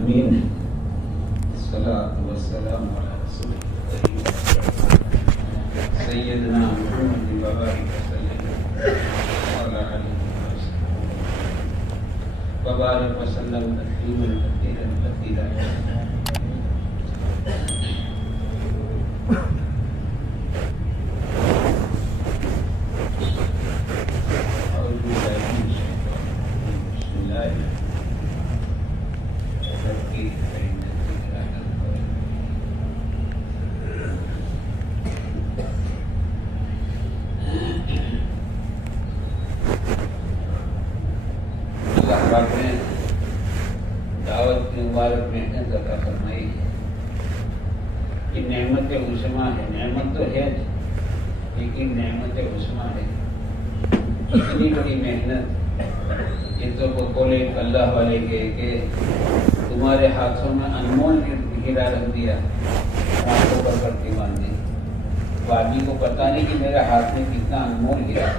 العالمين الصلاة والسلام على رسول سيدنا محمد وبارك وسلم وعلى آله وبارك وسلم تسليما كثيرا كثيرا. دعوت کی مبارک محنت عطا فرمائی ہے. یہ نعمت عظمیٰ ہے. نعمت تو ہے لیکن نعمت عظمیٰ ہے. اتنی بڑی محنت. یہ تو بقول اللہ والے کے کہ تمہارے ہاتھوں میں انمول ہیرا رکھ دیا, ہاتھوں پر پٹی باندھی. وہ آدمی کو پتا نہیں کہ میرے ہاتھ میں کتنا انمول ہیرا.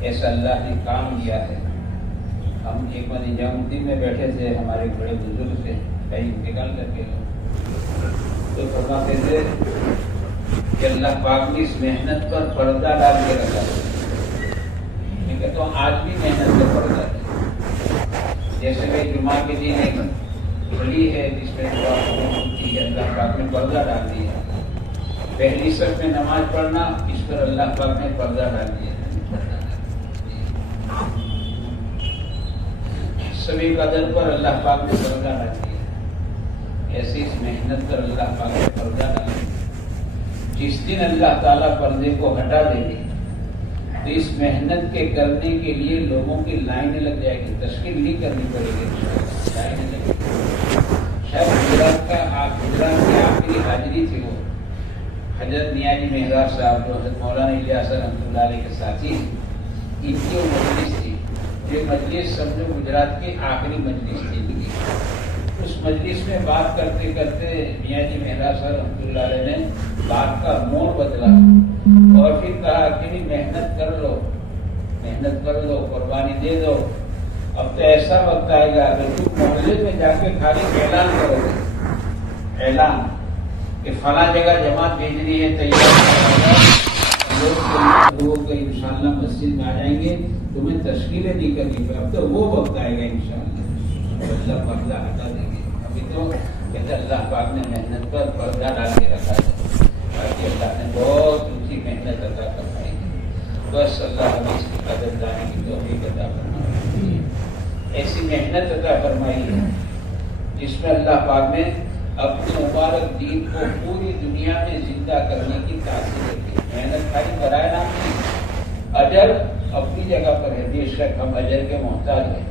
ایسا اللہ نے کام دیا ہے. ہم ایک بار نظام الدین میں بیٹھے تھے, ہمارے بڑے بزرگ سے کہیں انتقال کر کے تو فرماتے تھے کہ اللہ پاک نے اس محنت پر پردہ ڈال کے رکھا ہے. میں کہتا ہوں آج بھی محنت پر پردہ ہے. جیسے کہ جمعہ کے دن ایک گھڑی ہے جس میں دعا ہوتی ہے, اللہ پاک نے پردہ ڈال دیا. پہلی صف میں نماز پڑھنا, اس پر اللہ پاک نے پردہ ڈال دیا. سبھی قدر پر اللہ پاک نے پردہ ڈال دیا. ایسی اس محنت پر اللہ پاک نے پردہ ڈال دیا. جس دن اللہ تعالیٰ پردے کو ہٹا دے گی تو اس محنت کے کرنے کے لیے لوگوں کی لائنیں لگ جائے گی. تشکیل نہیں کرنی پڑے گی, لائنیں لگیں گی. شاید گجرات کی آخری حاضری تھی وہ حضرت نیازی مہراب صاحب جو حضرت مولانا الیاس رحمۃ اللہ علیہ کے ساتھی, ان کی وہ مجلس تھی. یہ مجلس سمجھو گجرات کی آخری مجلس تھی. اس مجلس میں بات کرتے کرتے میاں جی مہراب صاحب رحمۃ اللہ علیہ نے بات کا موڑ بدلا اور پھر کہا کہ محنت کر لو, محنت کر لو, قربانی دے دو. اب تو ایسا وقت آئے گا کہ تم محلے میں جا کے خالی اعلان کرو گے, اعلان کہ فلاں جگہ جماعت بھیجنی ہے, تیار لوگ انشاءاللہ مسجد میں آ جائیں گے. تمہیں تشکیلیں نہیں کرنی پڑے. اب تو وہ وقت آئے گا انشاءاللہ, اللہ پاک ہٹا دیں گے. ابھی تو کہتے اللہ پاک نے محنت پر پردہ ڈال کے رکھا ہے. باقی اللہ نے بہت اونچی محنت عطا فرمائی ہے. بس اللہ ہمیں اس کی قدر جانے کی توفیق عطا فرمائی. ایسی محنت عطا فرمائی ہے جس میں اللہ پاک نے اپنے مبارک دین کو پوری دنیا میں زندہ کرنے کی تاثیر رکھی. محنت خالی برائے نام نہیں, اجر اپنی جگہ پر ہے. بے شک ہم اجر کے محتاج ہیں,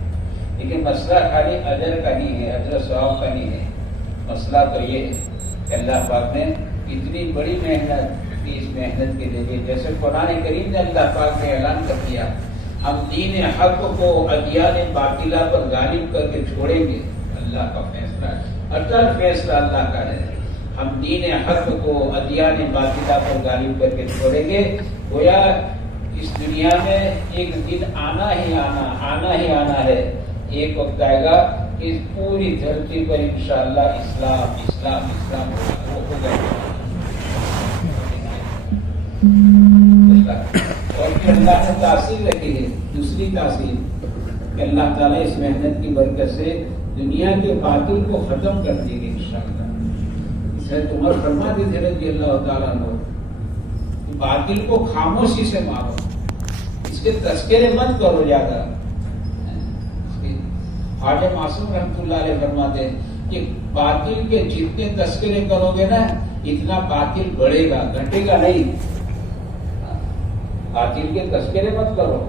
لیکن مسئلہ خالی اجر کا نہیں ہے, اجر ثواب کا نہیں ہے. مسئلہ تو یہ ہے کہ اللہ پاک نے اتنی بڑی محنت کی. اس محنت کے ذریعے جیسے قرآن کریم نے اللہ پاک نے اعلان کر دیا, ہم دین حق کو ادیان باطلہ پر غالب کر کے چھوڑیں گے. اللہ کا فیصلہ, اٹل فیصلہ اللہ کا ہے. ہم دین حق کو ادیان باطلہ پر غالب کر کے چھوڑیں گے. گویا اس دنیا میں ایک دن آنا ہی آنا ہے. ایک وقت آئے گا کہ اس پوری دھرتی پر انشاءاللہ اسلام ہوگا. اور پھر اللہ نے تاثیر رکھی ہے, دوسری تاثیر کہ اللہ تعالیٰ اس محنت کی برکت سے دنیا کے باطل کو ختم کر دے گی انشاءاللہ. اس لیے عمر فرماتے تھے رضی اللہ تعالیٰ عنہ, باطل کو خاموشی سے مارو, اس کے تذکرے مت کرو زیادہ. خواجہ معصوم رحمۃ اللہ علیہ فرماتے ہیں کہ باطل کے جتنے تذکرے کرو گے نا اتنا باطل بڑھے گا, گھٹے گا نہیں. باطل کے تذکرے مت کرو,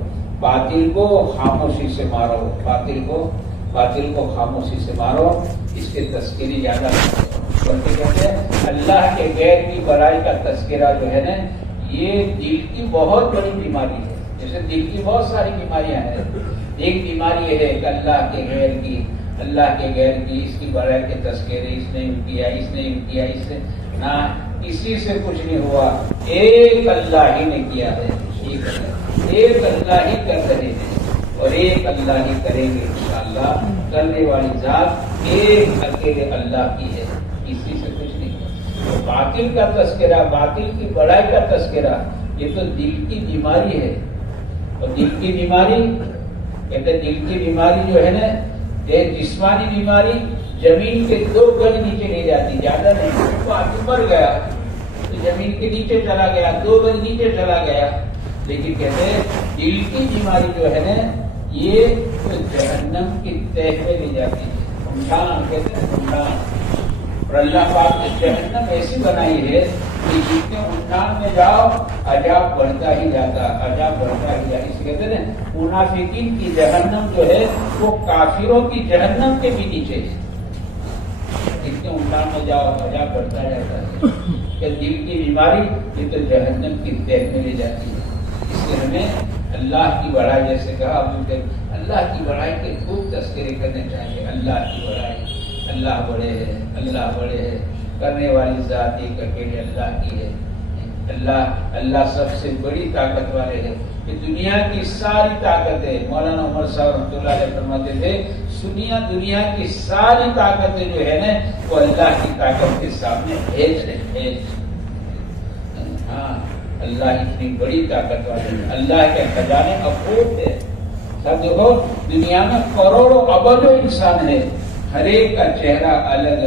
باطل کو خاموشی سے مارو, باطل کو خاموشی سے مارو. اس کے تذکرے زیادہ کہتے ہیں اللہ کے غیر کی برائی کا تذکرہ جو ہے نا یہ دل کی بہت بڑی بیماری ہے. جیسے دل کی بہت ساری بیماریاں ہیں, ایک بیماری یہ ہے کہ اللہ کے غیر کی اس کی برائی کے تذکرے, اس نے یوں کیا, اس نے نہ کسی سے کچھ نہیں ہوا, ایک اللہ ہی نے کیا ہے. ایک اللہ ہی کر رہے ہیں اور ایک اللہ ہی کریں گے انشاءاللہ. اللہ کرنے والی ذات ایک اکیلے اللہ کی ہے، کسی سے کچھ نہیں ہے۔ باطل کا تذکرہ، باطل کی بڑائی کا تذکرہ، یہ تو دل کی بیماری ہے۔ اور دل کی بیماری کہتے ہیں، دل کی بیماری جو ہے نا، یہ جسمانی بیماری زمین کے 2 گز نیچے لے جاتی، زیادہ نہیں۔ وہ آدمی مر گیا تو زمین کے نیچے چلا گیا، 2 گز نیچے چلا گیا، لیکن کہتے ہیں دل کی بیماری جو ہے نا، یہ جہنم کی تہہ پہ لے جاتی ہے، عمران کہتے ہیں عمران۔ اور اللہ پاک نے جہنم ایسی بنائی ہے کہ جتنے عمران میں جاؤ عذاب بڑھتا ہی جاتا، عذاب بڑھتا ہی جاتا۔ اس کہتے ہیں منافقین کی جہنم جو ہے وہ کافروں کی جہنم کے بھی نیچے ہے، جتنے عمران میں جاؤ عذاب بڑھتا جاتا ہے۔ کہ دل کی بیماری یہ تو جہنم کی تہہ میں لے جاتی ہے۔ اس لیے ہمیں اللہ کی بڑائی، جیسے کہا اللہ کی بڑائی کے خوب تذکرے کرنے چاہیے۔ اللہ کی بڑائی، اللہ بڑے ہے، اللہ بڑے ہے، کرنے والی ذات ایک اکیلے اللہ کی ہے۔ اللہ سب سے بڑی طاقت والے ہے کہ دنیا کی ساری طاقتیں، مولانا عمر صاحب رحمۃ اللہ علیہ فرماتے تھے، دنیا کی ساری طاقتیں جو ہے نا وہ اللہ کی طاقت کے سامنے ہیج ہے۔ ہاں، اللہ اتنی بڑی طاقت والے ہے، اللہ کے خزانے افوت ہے۔ سب دیکھو، دنیا میں کروڑوں ابدوں انسان ہے، ہر ایک کا چہرہ الگ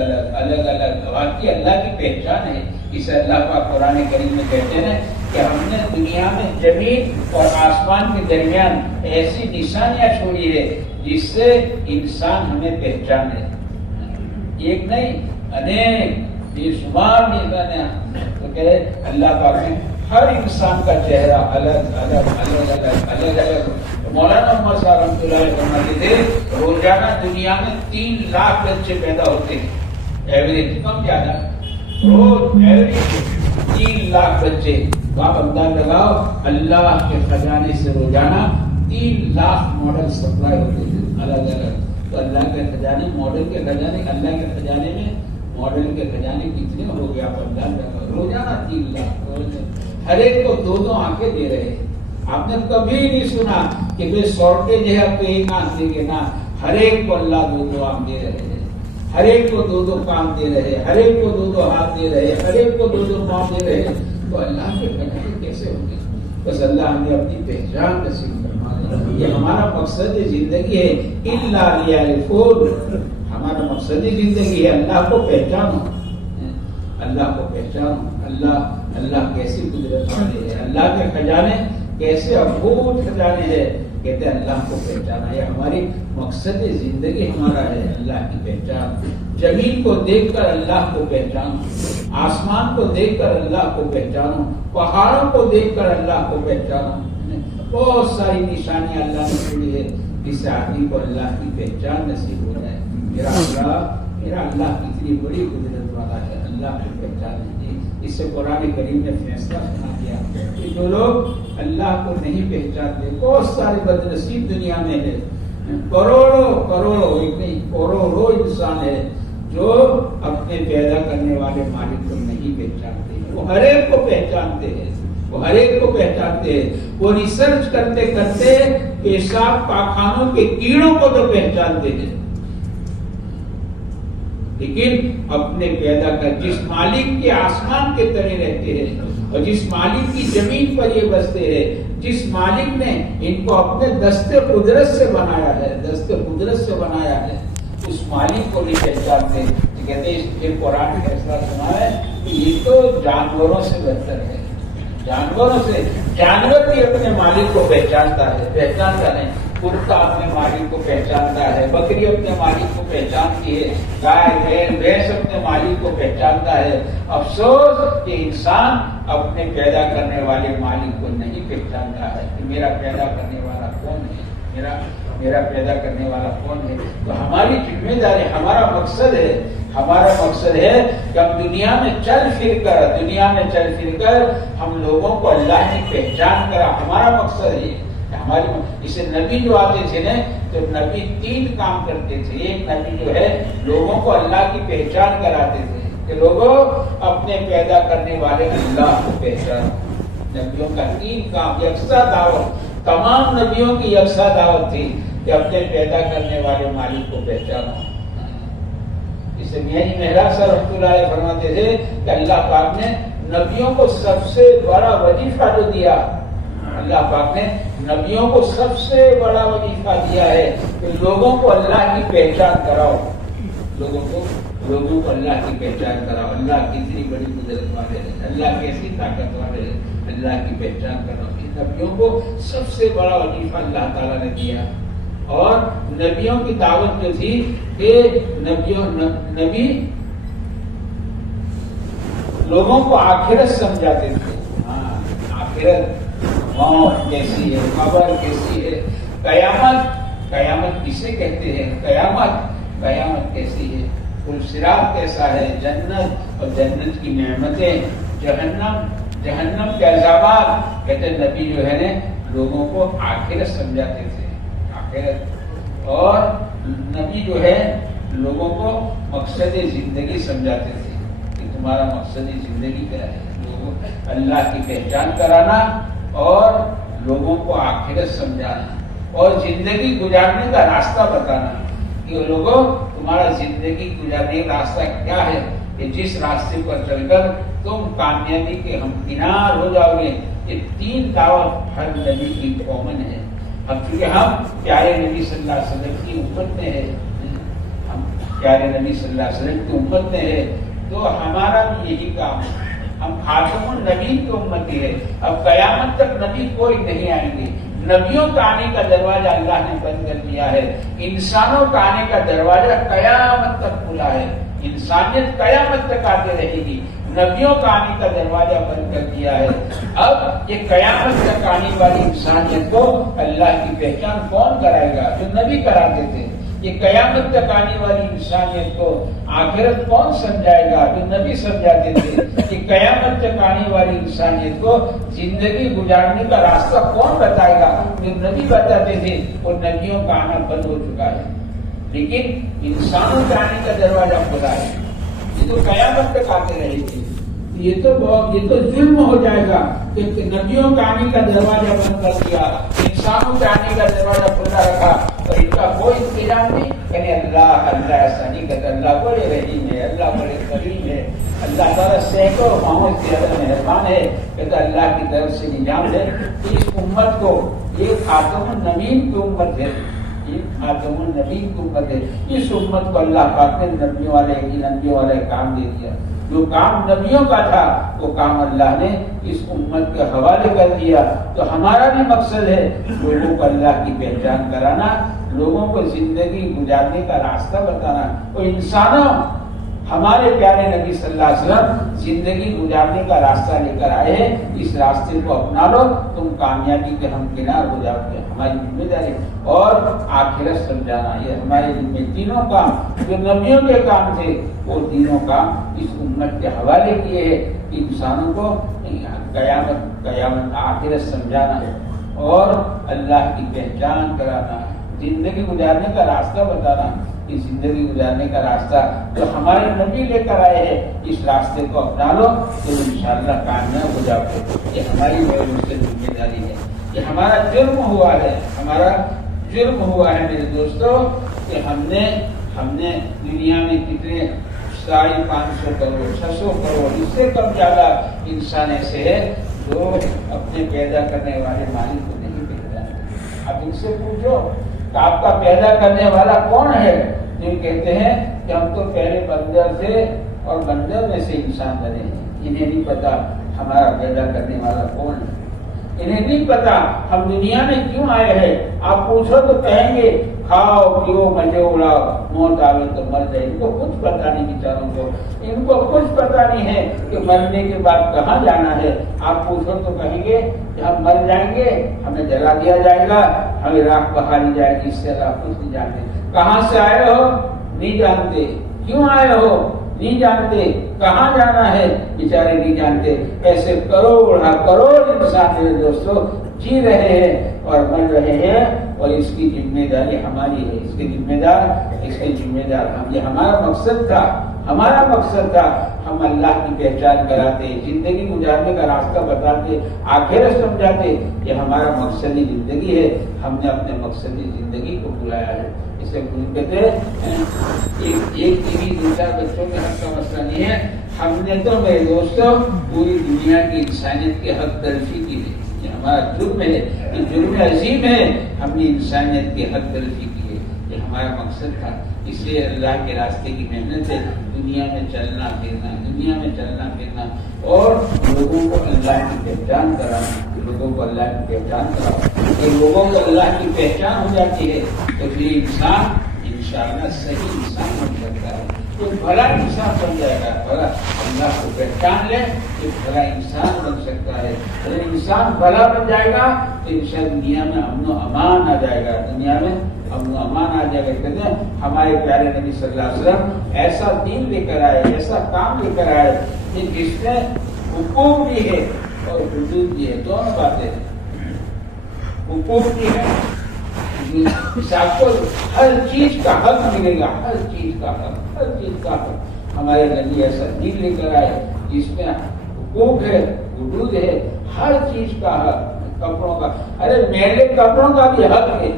الگ واقعی اللہ کی پہچان ہے۔ اسے اللہ پاک قرآن کریم میں کہتے ہیں کہ ہم نے دنیا میں زمین اور آسمان کے درمیان ایسی نشانیاں چھوڑی ہے جس سے انسان ہمیں پہچانے، ایک نہیں انیک بے شمار نشانیاں۔ تو کہ اللہ پاک نے ہر انسان کا چہرہ الگ الگ۔ مولانا عمر صاحب رحمۃ اللہ علیہ فرماتے تھے، روزانہ دنیا میں 3 لاکھ بچے پیدا ہوتے ہیں، ایوریج، کم زیادہ، روز ایوریج 3 لاکھ بچے۔ تو آپ انداز لگاؤ، اللہ کے خزانے سے روزانہ 3 لاکھ ماڈل سپلائی ہوتے ہیں الگ الگ۔ تو اللہ کے خزانے، ماڈل کے خزانے، اللہ کے خزانے میں ماڈل کے خزانے کتنے ہو گیا؟ آپ انداز لگاؤ، روزانہ 3 لاکھ، ہر ایک کو 2 آنکھیں دے رہے ہیں۔ آپ نے کبھی نہیں سنا کہ بے شارٹیج ہے اب تو 1 آنکھ دیں گے، نا، ہر ایک کو اللہ 2 آنکھ دے رہے ہیں، ہر ایک کو 2 کان دے رہے ہیں، ہر ایک کو 2 ہاتھ دے رہے ہیں، ہر ایک کو 2 پاؤں دے رہے ہیں۔ تو اللہ کے خزانے کیسے ہوں گے؟ بس اللہ ہمیں اپنی پہچان نصیب فرما دے۔ یہ ہمارا مقصد زندگی ہے، الا لیعرفون، ہمارا مقصد زندگی ہے اللہ کو پہچانو، اللہ کو پہچانو۔ اللہ کیسی قدرت والے ہے، اللہ کے خزانے کیسے ابھوت خزانے ہے، کہتے ہیں اللہ کو پہچانا۔ یہ ہماری مقصد زندگی ہمارا ہے، اللہ کی پہچان۔ زمین کو دیکھ کر اللہ کو پہچانو، آسمان کو دیکھ کر اللہ کو پہچانو، پہاڑوں کو دیکھ کر اللہ کو پہچانو۔ بہت ساری نشانیاں اللہ نے چھوڑی ہے جس سے آدمی کو اللہ کی پہچان نصیب ہو جائے۔ میرا اللہ کتنی بڑی قدرت والا ہے، اللہ کی پہچان ہے۔ اس سے قرآن کریم نے فیصلہ سنا دیا کہ جو لوگ اللہ کو نہیں پہچانتے، بہت سارے بد نصیب دنیا میں ہے، کروڑوں ایک نہیں، کروڑوں انسان ہے جو اپنے پیدا کرنے والے مالک کو نہیں پہچانتے۔ وہ ہر ایک کو پہچانتے ہیں، وہ ہر ایک کو پہچانتے ہیں۔ وہ ریسرچ کرتے کرتے پیشاب پاخانوں کے کیڑوں کو تو پہچانتے ہیں، لیکن اپنے پیدا کر جس مالک کے آسمان کے تلے رہتے ہیں اور جس مالک کی زمین پر یہ بستے ہیں، جس مالک نے ان کو اپنے دست قدرت سے بنایا ہے، اس مالک کو نہیں پہچانتے۔ کہتے ہیں قرآن نے فیصلہ سنا ہے کہ یہ تو جانوروں سے بہتر ہے، جانور بھی اپنے مالک کو پہچانتا نہیں۔ کتا اپنے مالک کو پہچانتا ہے، بکری اپنے مالک کو پہچانتی ہے، گائے بھیڑ بھینس اپنے مالک کو پہچانتا ہے۔ افسوس کہ انسان اپنے پیدا کرنے والے مالک کو نہیں پہچانتا ہے کہ میرا پیدا کرنے والا کون ہے، میرا پیدا کرنے والا کون ہے۔ تو ہماری ذمہ داری، ہمارا مقصد ہے کہ ہم دنیا میں چل پھر کر ہم لوگوں کو اللہ نے پہچان کرا۔ ہمارا مقصد ہے اسے نبی جو آتے تھے نا، تو نبی 3 کام کرتے تھے۔ ایک نبی جو ہے لوگوں کو اللہ کی پہچان کراتے تھے کہ لوگوں اپنے پیدا کرنے والے اللہ کو پہچانو۔ نبیوں کا 3 کام، یکساں دعوت، تمام نبیوں کی یکساں دعوت تھی کہ اپنے پیدا کرنے والے مالک کو پہچانو۔ اس لیے میاں مہراج صاحب رحمۃ اللہ علیہ فرماتے تھے کہ اللہ پاک نے نبیوں کو سب سے بڑا وظیفہ جو دیا، اللہ پاک نے نبیوں کو سب سے بڑا وظیفہ دیا ہے کہ لوگوں کو اللہ کی پہچان کراؤ، لوگوں کو اللہ کی پہچان کراؤ، اللہ کتنی بڑی قدرت والے ہے، اللہ کیسی طاقت والے ہے، اللہ کی پہچان کراؤ۔ نبیوں کو سب سے بڑا وظیفہ اللہ تعالیٰ نے دیا، اور نبیوں کی دعوت جو تھی کہ نبی لوگوں کو آخرت سمجھاتے تھے۔ آخرت، موت کیسی ہے، قبر کیسی ہے، قیامت کسے کہتے ہیں، قیامت کیسی ہے، صراط کیسا ہے، جنت اور جنت کی نعمتیں، جہنم کے عذابات، کہتے ہیں نبی جو ہے نا لوگوں کو آخرت سمجھاتے تھے، آخرت، اور نبی جو ہے لوگوں کو مقصد زندگی سمجھاتے تھے کہ تمہارا مقصد زندگی کیا ہے، لوگوں اللہ کی پہچان کرانا اور لوگوں کو آخرت سمجھانا اور زندگی گزارنے کا راستہ بتانا کہ لوگوں تمہارا زندگی گزارنے کا راستہ کیا ہے، کہ جس راستے پر چل کر تم کامیابی کے ہمکنار ہو جاؤ گے۔ یہ 3 دعوت ہر نبی کی کامن ہے۔ اب چونکہ ہم پیارے نبی صلی اللہ علیہ وسلم کی امت میں ہے، ہم پیارے نبی صلی اللہ علیہ وسلم کی امت میں ہے، تو ہمارا بھی یہی کام ہے، ہم خاتم النبی کی امت ہے۔ اب قیامت تک نبی کوئی نہیں آئیں گے، نبیوں کا آنے کا دروازہ اللہ نے بند کر دیا ہے، انسانوں کا آنے کا دروازہ قیامت تک کھلا ہے، انسانیت قیامت تک آتے رہے گی، نبیوں کا آنے کا دروازہ بند کر دیا ہے۔ اب یہ قیامت تک آنے والی انسانیت کو اللہ کی پہچان کون کرائے گا؟ جو نبی کراتے تھے۔ یہ قیامت تک آنے والی انسانیت کو آخرت کون سمجھائے گا؟ جو نبی سمجھاتے تھے۔ یہ قیامت تک آنے والی انسانیت کو زندگی گزارنے کا راستہ کون بتائے گا؟ جو نبی بتاتے تھے، اور نبیوں کا آنا بند ہو چکا ہے، لیکن انسانوں کے آنے کا دروازہ کھلا ہے۔ یہ تو قیامت تک آتے رہے گی، یہ تو ظلم ہو جائے گا کہ نبیوں کا آنے کا دروازہ بند کر دیا، انسانوں کے آنے کا دروازہ کھلا رکھا، اور ان کا کوئی انتظام نہیں۔ یعنی اللہ ایسا نہیں کرتا، اللہ بڑے رحیم ہے، اللہ بڑے کریم ہے، اللہ تعالیٰ سینکڑوں معاملے سے زیادہ مہربان ہے، کہتا اللہ کی طرف سے نظام ہے کہ اس امت کو، یہ خاتم النبیین کی امت ہے، خاتم النبی کی امت ہے، اس امت کو اللہ پاک نے نبیوں والے کام دے دیا۔ جو کام نبیوں کا تھا وہ کام اللہ نے اس امت کے حوالے کر دیا۔ تو ہمارا بھی مقصد ہے لوگوں کو اللہ کی پہچان کرانا، لوگوں کو زندگی گزارنے کا راستہ بتانا۔ اور انسانوں، ہمارے پیارے نبی صلی اللہ علیہ وسلم زندگی گزارنے کا راستہ لے کر آئے ہیں، اس راستے کو اپنا لو، تم کامیابی کے ہمکنار ہو جاؤ گے۔ ہماری ذمہ داری اور آخرت سمجھانا، یہ ہمارے ذمہ تینوں کام جو نبیوں کے کام تھے، وہ تینوں کام اس امت کے حوالے کیے ہیں۔ انسانوں کو قیامت آخرت سمجھانا اور اللہ کی پہچان کرانا، زندگی گزارنے کا راستہ بتانا۔ زندگی گزارنے کا راستہ جو ہمارے نبی لے کر آئے ہیں، اس راستے کو اپنا لو تو انشاءاللہ کامیاب ہو جاؤ گے۔ یہ ہماری ذمہ داری ہے، یہ ہمارا جرم ہوا ہے میرے دوستوں کہ ہم نے دنیا میں کتنے 550 کروڑ 600 کروڑ اس سے کم زیادہ انسان ایسے ہے جو اپنے پیدا کرنے والے مالک کو نہیں پہچانتے۔ اب ان سے پوچھو کہ آپ کا پیدا کرنے والا کون ہے؟ جو کہتے ہیں کہ ہم تو پہلے بندر سے اور بندر میں سے انسان بنے ہیں۔ انہیں نہیں پتا ہمارا پیدا کرنے والا کون ہے، انہیں نہیں پتا ہم دنیا میں کیوں آئے ہیں۔ آپ پوچھو تو کہیں گے کھاؤ پیو مزے اڑاؤ، موت آوے تو مر جائے۔ ان کو کچھ پتا نہیں، بیچاروں کو ان کو کچھ پتا نہیں ہے کہ مرنے کے بعد کہاں جانا ہے۔ آپ پوچھو تو کہیں گے کہ ہم مر جائیں گے، ہمیں جلا دیا جائے گا، ہمیں راکھ بہا لی جائے گی، اس سے آپ کچھ نہیں جانتے۔ کہاں سے آئے ہو نہیں جانتے، کیوں آئے ہو نہیں جانتے، کہاں جانا ہے بیچارے نہیں جانتے۔ ایسے کروڑ انسان میرے دوستوں جی رہے ہیں اور مر رہے ہیں، اور اس کی ذمہ داری ہماری ہے، اس کے ذمہ دار ہم، یہ ہمارا مقصد تھا، ہم اللہ کی پہچان کراتے، زندگی گزارنے کا راستہ بتاتے، آخرت سمجھاتے، یہ ہمارا مقصدی زندگی ہے، ہم نے اپنے مقصدی زندگی کو بلایا ہے۔ اسے کہتے ہیں ایک بیوی دوسرا بچوں کے حق کا مسئلہ نہیں ہے، ہم نے تو میرے دوستوں پوری دنیا کی انسانیت کی حق تلفی کی ہے، یہ ہمارا جرم ہے، یہ جرم عظیم ہے، ہم نے انسانیت کی حق تلفی کی ہے، یہ ہمارا مقصد تھا۔ اس لیے اللہ کے راستے کی محنت ہے، دنیا میں چلنا پھرنا اور لوگوں کو اللہ کی پہچان کرانا، لوگوں کو اللہ کی پہچان ہو جاتی ہے تو پھر انسان انشاءاللہ صحیح انسان بن سکتا ہے، تو بھلا انسان بن جائے گا، بھلا اللہ کو پہچان لے تو بھلا انسان بن سکتا ہے، اگر انسان بھلا بن جائے گا تو انشاءاللہ دنیا میں امن و امان آ جائے گا، کہتے ہیں ہمارے پیارے نبی صلی اللہ علیہ وسلم ایسا دین لے کر آئے، ایسا کام لے کر آئے کہ جس میں حقوق بھی ہے اور حدود بھی ہے، دونوں باتیں ہیں، حقوق بھی ہے، آپ کو ہر چیز کا حق ملے گا، ہر چیز کا حق۔ ہمارے نبی ایسا دین لے کر آئے جس میں حقوق ہے، حدود ہے، ہر چیز کا حق، کپڑوں کا، ارے میلے کپڑوں کا بھی حق ہے،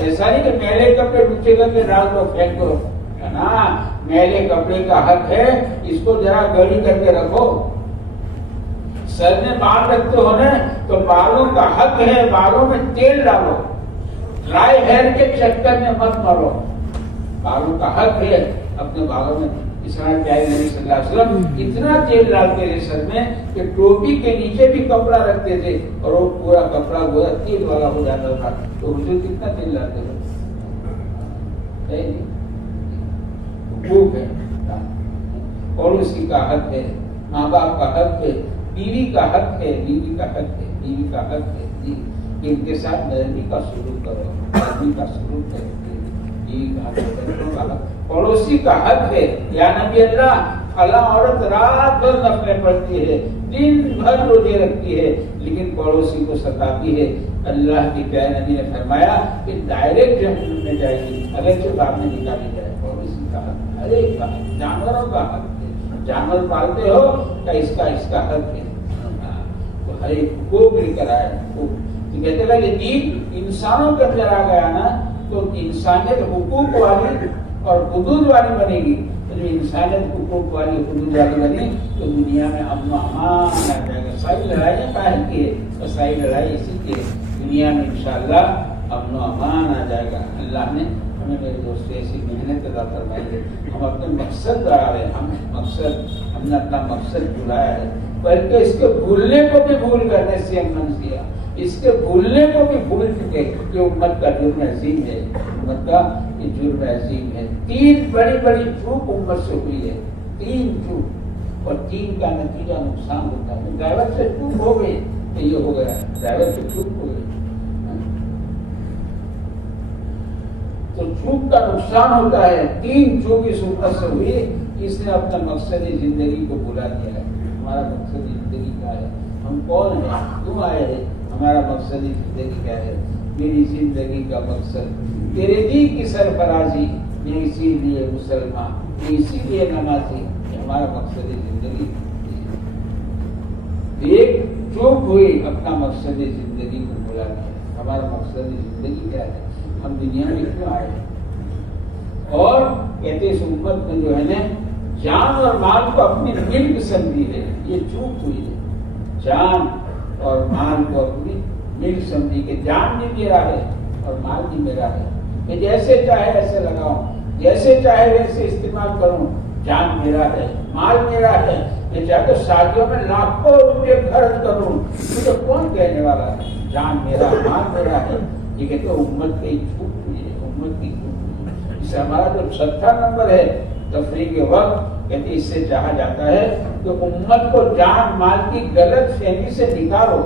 ایسا نہیں کہ میلے کپڑے نیچے کر کے ڈال دو پھینک دو، نا، میلے کپڑے کا حق ہے، اس کو ذرا گڑی کر کے رکھو، سر میں بال رکھتے ہو نا تو بالوں کا حق ہے، بالوں میں تیل ڈالو، ڈرائی ہیئر کے چکر میں مت مرو، بالوں کا حق ہے اپنے بالوں میں۔ اس طرح پیارے نبی صلی اللہ علیہ وسلم اتنا تیل ڈالتے تھے سر میں کہ ٹوپی کے نیچے بھی کپڑا رکھتے تھے اور وہ پورا کپڑا گویا تیل والا ہو جاتا تھا، تو حضور کتنا تیل ڈالتے تھے، حقوق ہے، پڑوسی کا حق ہے، ماں باپ کا حق ہے، بیوی کا حق ہے، ان کے ساتھ نرمی کا سلوک کرو، پڑوسی کا حق ہے، یا نبی اللہ فلاں عورت رات بھر نفلیں پڑھتی ہے، دن بھر روزے رکھتی ہے، لیکن پڑوسی کو ستاتی ہے، اللہ کے پیارے نبی نے فرمایا کہ ڈائریکٹ جہنم میں جائے گی، اگرچہ بعد میں نکالی جائے۔ پڑوسی کا حق، ہر ایک کا، جانوروں کا حق ہے، جانور پالتے ہو تو اس کا حق ہے، تو ہر ایک حقوق لے کر آئے، کہتے ہیں کہ دین انسانوں کے اندر آ گیا نا تو انسانیت حقوق والی اور حدود والی بنے گی، تو جو انسانیت حقوق والی حدود والی بنی تو دنیا میں امن و امان آ جائے گا۔ ساری لڑائیاں کاہے کی ہے، اور ساری لڑائی اسی کی ہے، دنیا میں انشاءاللہ امن و امان آ جائے گا۔ اللہ نے ہمیں میرے دوست ایسی محنت ادا فرمائی ہے، ہم اپنے مقصد پر آ رہے ہیں، ہم نے اپنا مقصد بھلایا ہے، بلکہ اس کے بھولنے کو بھی بھول کر ایسے امن دیا، اس کے بھولنے کو بھی بھول چکے کہ امت کا جرم عظیم ہے، امت کا یہ جرم عظیم ہے۔ 3 بڑی چوک امت سے ہوئی ہے، 3 چوک، اور 3 کا نتیجہ نقصان ہوتا ہے۔ ڈرائیور سے چوک ہو گئی تو یہ ہو گیا، ڈرائیور سے چوک ہو گئی تو چوک کا نقصان ہوتا ہے۔ 3 چوک اس امت سے ہوئی، اس نے اپنا مقصد زندگی کو بھلا دیا ہے۔ ہمارا مقصد زندگی کیا ہے، ہم کون ہیں، کیوں آئے ہیں، ہمارا مقصد زندگی کیا ہے؟ میری زندگی کا مقصد تیرے دین کی سرفرازی، میں اسی لیے مسلمان، میں اسی لیے نمازی، یہ ہمارا مقصد زندگی۔ ایک چوک ہوئی، اپنا مقصد زندگی کو بھلا دیا۔ ہمارا مقصد زندگی کیا ہے، ہم دنیا میں کیوں آئے ہیں؟ اور کہتے اس امت میں جو ہے نا جان اور مال کو اپنی ملک سمجھی ہے، یہ چوک ہوئی ہے۔ جان اور مال کو اپنی ملک سمجھی کہ جان بھی میرا ہے اور مال بھی میرا ہے، کہ جیسے چاہے ایسے لگاؤں، جیسے چاہے ویسے استعمال کروں، جان میرا ہے، مال میرا ہے، میں چاہے تو شادیوں میں لاکھوں روپے خرچ کروں، مجھے کون کہنے والا ہے؟ جان میرا، مال میرا ہے۔ یہ کہتے امت کی چھوٹ ہوئی ہے، امت کی چھوٹ ہوئی ہے۔ اس سے ہمارا جو 6واں نمبر ہے تفریح کے وقت، کہتے اس سے چاہا جاتا ہے کہ امت کو جان مال کی غلط فہمی سے نکالو۔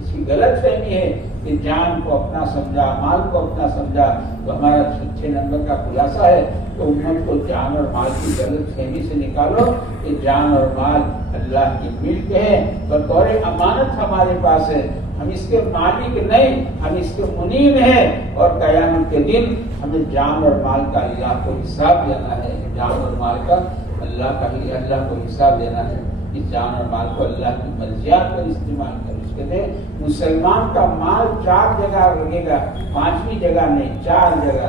اس کی غلط فہمی ہے کہ جان کو اپنا سمجھا، مال کو اپنا سمجھا، تو ہمارا 6 نمبر کا خلاصہ ہے کہ امت کو جان اور مال کی غلط فہمی سے نکالو کہ جان اور مال اللہ کی ملک ہے، بطور امانت ہمارے پاس ہے، ہم اس کے مالک نہیں، ہم اس کے منیب ہیں، اور قیامت کے دن ہمیں جان اور مال کا اللہ کو حساب دینا ہے، جان اور مال کا اللہ کو حساب دینا ہے۔ اس جان اور مال کو اللہ کی مرضیات پر استعمال کرو۔ اس کے لیے مسلمان کا مال 4 جگہ لگے گا، 5ویں جگہ نہیں، 4 جگہ،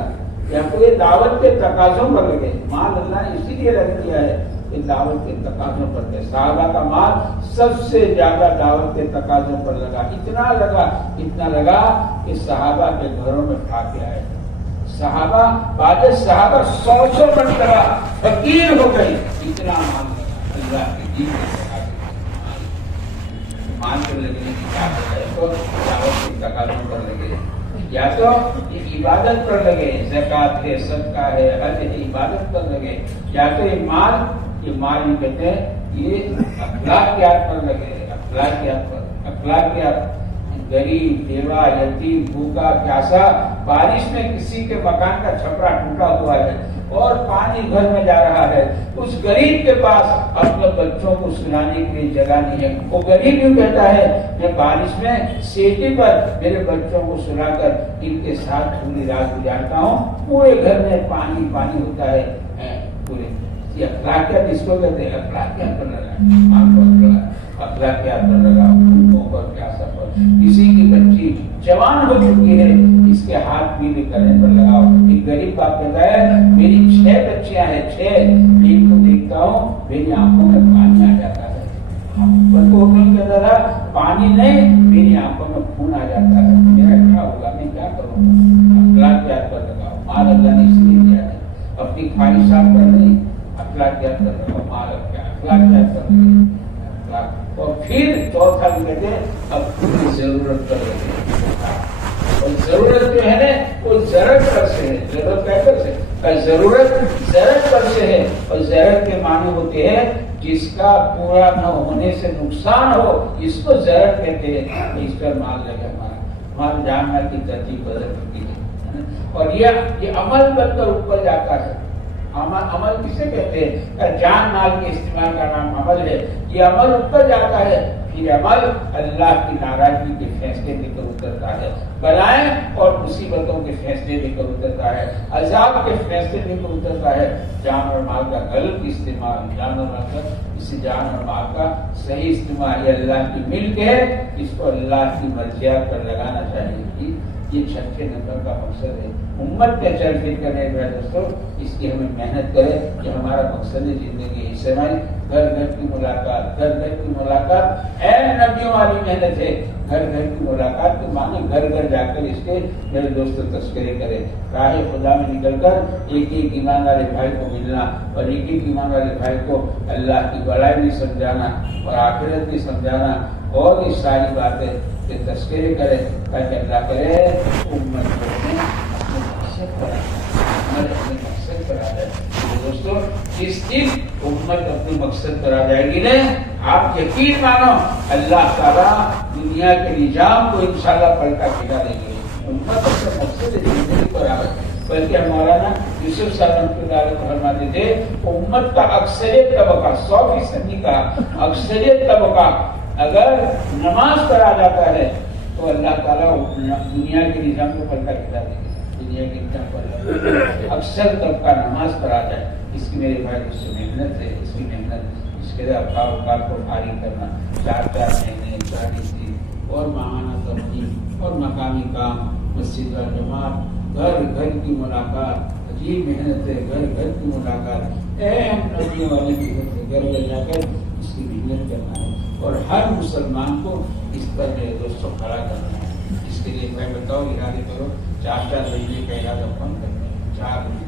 یا کوئی دعوت کے تقاضوں پر لگے۔ مال اللہ نے اسی لیے رکھ دیا ہے کہ دعوت کے تقاضوں پر لگے۔ صحابہ کا مال سب سے زیادہ دعوت کے تقاضوں پر لگا، اتنا لگا کہ صحابہ کے گھروں میں کھا کے آئے۔ بعد صحابہ 100 مرتبہ فقیر ہو گئی، اتنا مال اللہ کے دین مان کر لگنے کی طاقت ہے، تو دعوت کے تقاضوں پر لگے، یا تو یہ عبادت پر لگے، زکات ہے، صدقہ ہے، حج ہے، عبادت پر لگے، یا تو یہ مال ہی کہتے ہیں یہ اخلاقیات پر لگے، اخلاقیات غریب، بیوہ، یتیم، بھوکا، پیاسا، بارش میں کسی کے مکان کا چھپرا ٹوٹا ہوا ہے اور پانی گھر میں جا رہا ہے، اس غریب کے پاس اپنے بچوں کو سلانے کے لیے جگہ نہیں ہے۔ وہ غریب یوں کہتا ہے میں بارش میں سیٹی پر میرے بچوں کو سلا کر ان کے ساتھ پوری رات گزارتا ہوں، پورے گھر میں پانی ہوتا ہے پورے۔ یہ اخلاقیات اس کو کہتے ہیں، اخلاقیات پر لگا، اخلاقیات پر لگا، بھوکوں پر، پیاسا پر۔ کسی کی بچی جوان ہو چکی ہے، اس کے ہاتھ پیلے کرنے پر لگاؤ۔ ایک غریب باپ کہتا ہے میری 6 بچیاں ہیں، 6، میں ان کو دیکھتا ہوں میری آنکھوں میں پانی آ جاتا ہے۔ کہتا تھا پانی نہیں، میری آنکھوں میں خون آ جاتا ہے، میرا کیا ہوگا، میں کیا کروں گا؟ اخلاقیات پر لگاؤ۔ مال اللہ نے اس لیے دیا ہے، اپنی خواہشات پر نہیں، اخلاقیات پر لگاؤ۔ مال اخلاقیات پر لگاؤ۔ اور پھر چوتھا بھی کہتے ہیں اپنی ضرورت پر لگے، اور ضرورت جو ہے نا وہ ضرورت پر سے ہے، ضرورت پر سے ہے، اور ضرورت کے معنی ہوتے ہیں جس کا پورا نہ ہونے سے نقصان ہو، اس کو ضرورت کہتے ہیں۔ اس پر مال لگے، ہمارا جاننا کی ترتیب بدل چکی ہے، اور یہ عمل بن کر اوپر جاتا ہے۔ عمل کسے کہتے ہیں؟ جان مال کے استعمال کا نام عمل ہے۔ یہ عمل اوپر جاتا ہے، پھر عمل اللہ کی ناراضگی کے فیصلے لے کر اترتا ہے، بلائیں اور مصیبتوں کے فیصلے لے کر اترتا ہے، عذاب کے فیصلے لے کر اترتا ہے۔ جان اور مال کا غلط استعمال، جان اور مال کا جان اور مال کا صحیح استعمال یہ اللہ کی ملک ہے، اس کو اللہ کی مرضیات پر لگانا چاہیے۔ یہ 6 نمبر کا مقصد ہے۔ امت کے چل پھر کرنے کا دوستوں اس کی ہمیں محنت کرے، یہ ہمارا مقصد ہے زندگی۔ اس سے ہماری گھر کی ملاقات اے نبیوں والی محنت ہے۔ گھر کی ملاقات کے معنی گھر جا کر اس کے میرے دوستوں تذکرے کرے، راہ خدا میں نکل کر ایک ایمان والے بھائی کو ملنا، اور ایک ایمان والے بھائی کو اللہ کی بڑائی بھی سمجھانا اور آخرت بھی سمجھانا، اور یہ ساری باتیں کے تذکرے کرے، تاکہ اللہ کرے امت کو اپنے مقصد پر آ جائے۔ دوستوں جس دن امت اپنے مقصد پر آ جائے گی نا، آپ یقین مانو اللہ تعالیٰ دنیا کے نظام کو انشاءاللہ پلٹا پھیرا دیں گے۔ امت اپنے مقصد زندگی پر آ گئی، بلکہ مولانا یوسف صاحب رحمۃ اللہ علیہ فرماتے تھے امت کا اکثریت طبقہ، 100% نہیں کہا، اکثریت طبقہ اگر نماز پر آ جاتا ہے تو اللہ تعالیٰ دنیا کے نظام کو پلٹا پھیرا دیں گے۔ دنیا کے نظام پر اکثر طبقہ نماز پر آ جائے، اس کی میرے بھائی اس سے محنت ہے، اس کی محنت، اس کے لیے اوقات کو فارغ کرنا، 4 مہینے گاڑی تھی اور ماہانہ تبلیغ اور مقامی کام، مسجد و جماعت، گھر کی ملاقات، عجیب محنت ہے، گھر کی ملاقات، اہم نبیوں والی محنت ہے، گھر جا کر اس کی محنت کرنا ہے، اور ہر مسلمان کو اس پر میرے دوستوں کھڑا کرنا ہے۔ اس کے لیے میں بتاؤ ارادے کرو، 4 مہینے کا ارادہ کون کرتے ہیں، 4 مہینے